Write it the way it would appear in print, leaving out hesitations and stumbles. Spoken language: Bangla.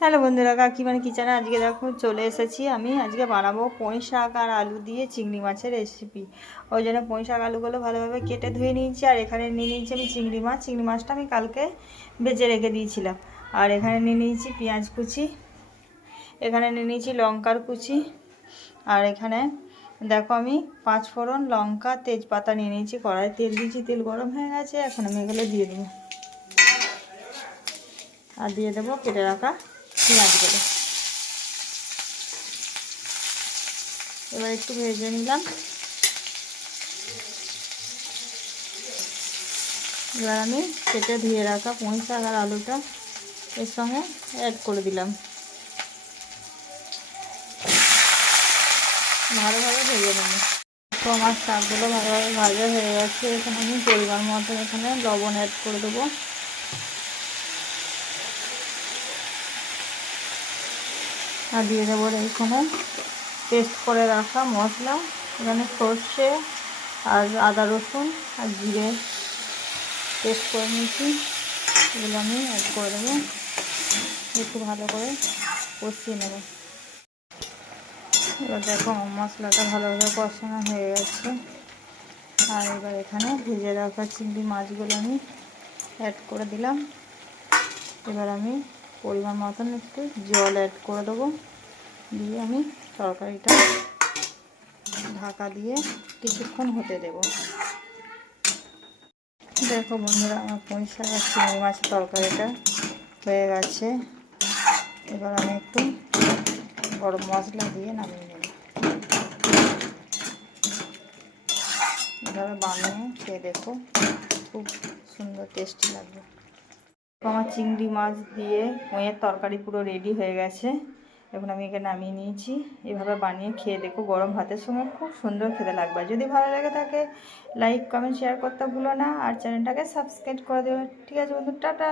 হ্যালো বন্ধুরা, কাকিমার কিচেনে আজকে দেখো চলে এসেছি। আমি আজকে বানাবো পুঁই শাক আর আলু দিয়ে চিংড়ি মাছের রেসিপি। ওই জন্য পুঁই শাক আলুগুলো ভালোভাবে কেটে ধুয়ে নিয়েছি। আর এখানে নিয়ে নিয়েছি আমি চিংড়ি মাছ। চিংড়ি মাছটা আমি কালকে ভেজে রেখে দিয়েছিলাম। আর এখানে নিয়ে নিয়েছি পেঁয়াজ কুচি, এখানে নিয়ে নিয়েছি লঙ্কার কুচি। আর এখানে দেখো আমি 5 ফোড়ন, লঙ্কা, তেজপাতা নিয়ে নিয়েছি। কড়াই তেল দিয়েছি, তেল গরম হয়ে গেছে। এখন আমি এগুলো দিয়ে দেবো। আর দিয়ে দেবো কেটে রাখা পেঁয়াজগুলো। এবার একটু ভেজে নিলাম। এবার আমি কেটে ধুয়ে রাখা পুঁই শাক আর আলুটা এর সঙ্গে অ্যাড করে দিলাম। ভালোভাবে ভেজে নেব। তো আমার শাকগুলো ভালোভাবে ভাজা হয়ে গেছে। এখানে আমি পরিমাণ মতো এখানে লবণ অ্যাড করে দেবো। আর দিয়ে দেবো এখানে পেস্ট করে রাখা মশলা। এখানে সর্ষে আর আদা রসুন আর জিরে পেস্ট করে নিয়েছি, এগুলো আমি অ্যাড করে দেবো। একটু ভালো করে কষিয়ে নেব। এবার দেখো মশলাটা ভালোভাবে কষানো হয়ে গেছে। আর এবার এখানে ভেজে রাখা চিংড়ি মাছগুলো আমি অ্যাড করে দিলাম। এবার আমি পরিমাণ মতন একটু জল অ্যাড করে দেবো। দিয়ে আমি তরকারিটা ঢাকা দিয়ে কিছুক্ষণ হতে দেব। দেখো বন্ধুরা, আমার পুঁই শাক আর চিংড়ি মাছের তরকারিটা হয়ে গেছে। এবার আমি একটু গরম মশলা দিয়ে নামিয়ে নেব। এভাবে বানিয়ে খেয়ে দেখো, খুব সুন্দর টেস্টি লাগবে। আমার চিংড়ি মাছ দিয়ে পুঁইয়ের তরকারি পুরো রেডি হয়ে গেছে। এখন আমি এখানে নামিয়ে নিয়েছি। এভাবে বানিয়ে খেয়ে দেখো, গরম ভাতের সঙ্গে খুব সুন্দর খেতে লাগবে। যদি ভালো লেগে থাকে লাইক কমেন্ট শেয়ার করতে ভুলো না। আর চ্যানেলটাকে সাবস্ক্রাইব করে দেবে। ঠিক আছে বন্ধু, টাটা।